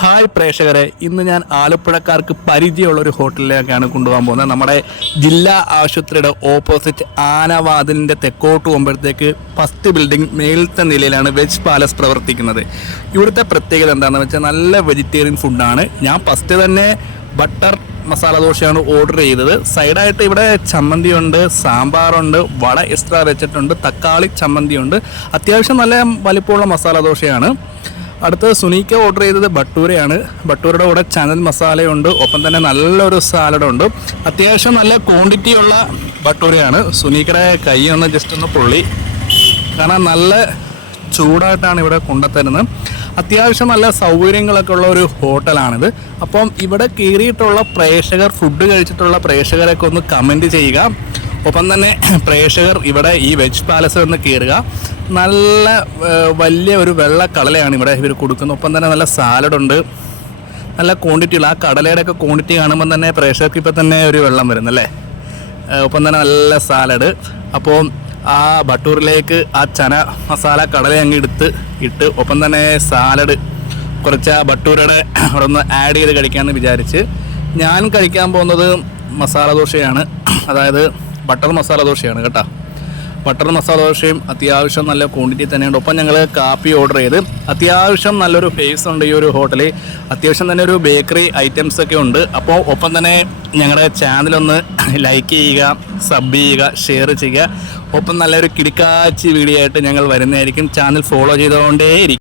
Hi പ്രേക്ഷകരെ ഇന്ന് ഞാൻ ആലപ്പുഴക്കാർക്ക് പരിചയമുള്ള ഒരു ഹോട്ടലിലേക്കാണ് കൊണ്ടുപോകാൻ പോകുന്നത്. നമ്മുടെ ജില്ലാ ആശുപത്രിയുടെ ഓപ്പോസിറ്റ് ആനവാതിലിന്റെ തെക്കോട്ട് പോകുമ്പോഴത്തേക്ക് ഫസ്റ്റ് ബിൽഡിംഗ് മേലത്തെ നിലയിലാണ് വെജ് പാലസ് പ്രവർത്തിക്കുന്നത്. ഇവിടുത്തെ പ്രത്യേകത എന്താണെന്ന് വെച്ചാൽ നല്ല വെജിറ്റേറിയൻ ഫുഡാണ്. ഞാൻ ഫസ്റ്റ് തന്നെ ബട്ടർ മസാല ദോശയാണ് ഓർഡർ ചെയ്തത്. സൈഡായിട്ട് ഇവിടെ ചമ്മന്തിയുണ്ട് സാമ്പാറുണ്ട് വട എക്സ്ട്രാ വെച്ചിട്ടുണ്ട് തക്കാളി ചമ്മന്തിയുണ്ട്. അത്യാവശ്യം നല്ല വലിപ്പമുള്ള മസാല ദോശയാണ്. അടുത്ത് സുനീക്ക ഓർഡർ ചെയ്തത് ബട്ടൂരയാണ്. ബട്ടൂരയുടെ കൂടെ ചനൽ മസാലയുണ്ട്. ഒപ്പം തന്നെ നല്ലൊരു സാലഡുണ്ട് അത്യാവശ്യം നല്ല ക്വാണ്ടിറ്റി ഉള്ള ബട്ടൂരയാണ്. സുനീക്കയുടെ കൈ ഒന്ന് ജസ്റ്റ് ഒന്ന് പൊള്ളി. കാരണം നല്ല ചൂടായിട്ടാണ് ഇവിടെ കൊണ്ടുത്തരുന്നത്. അത്യാവശ്യം നല്ല സൗകര്യങ്ങളൊക്കെ ഉള്ള ഒരു ഹോട്ടലാണിത്. അപ്പം ഇവിടെ കയറിയിട്ടുള്ള പ്രേക്ഷകർ ഫുഡ് കഴിച്ചിട്ടുള്ള പ്രേക്ഷകരൊക്കെ ഒന്ന് കമന്റ് ചെയ്യുക. ഒപ്പം തന്നെ പ്രേക്ഷകർ ഇവിടെ ഈ വെജ് പാലസ് നിന്ന് കയറുക നല്ല വലിയ ഒരു വെള്ള കടലയാണ് ഇവിടെ ഇവർ കൊടുക്കുന്നത്. ഒപ്പം തന്നെ നല്ല സാലഡുണ്ട് നല്ല ക്വാണ്ടിറ്റിയുള്ള ആ കടലയുടെ ഒക്കെ ക്വാണ്ടിറ്റി കാണുമ്പോൾ തന്നെ പ്രേക്ഷകർക്ക് ഇപ്പം തന്നെ ഒരു വെള്ളം വരുന്നല്ലേ ഒപ്പം തന്നെ നല്ല സാലഡ് അപ്പോൾ ആ ബട്ടൂറിലേക്ക് ആ ചന മസാല കടല അങ്ങ് എടുത്ത് ഇട്ട് ഒപ്പം തന്നെ സാലഡ് കുറച്ച് ആ ബട്ടൂരയുടെ അവിടെ ഒന്ന് ആഡ് ചെയ്ത് കഴിക്കാമെന്ന് വിചാരിച്ച്. ഞാൻ കഴിക്കാൻ പോകുന്നത് മസാല ദോശയാണ്. അതായത് ബട്ടർ മസാല ദോശയാണ് കേട്ടോ. ബട്ടർ മസാല ദോശയും അത്യാവശ്യം നല്ല ക്വാണ്ടിറ്റി തന്നെയുണ്ട്. ഒപ്പം ഞങ്ങൾ കാപ്പി ഓർഡർ ചെയ്ത് അത്യാവശ്യം നല്ലൊരു ഫേസ് ഉണ്ട് ഈ ഒരു ഹോട്ടലിൽ അത്യാവശ്യം തന്നെ ഒരു ബേക്കറി ഐറ്റംസ് ഒക്കെ ഉണ്ട്. അപ്പോൾ ഒപ്പം തന്നെ ഞങ്ങളുടെ ചാനലൊന്ന് ലൈക്ക് ചെയ്യുക സബ് ചെയ്യുക ഷെയർ ചെയ്യുക. ഒപ്പം നല്ലൊരു കിടിക്കാച്ചി വീഡിയോ ആയിട്ട് ഞങ്ങൾ വരുന്നതായിരിക്കും. Channel follow ചെയ്തുകൊണ്ടേയിരിക്കും.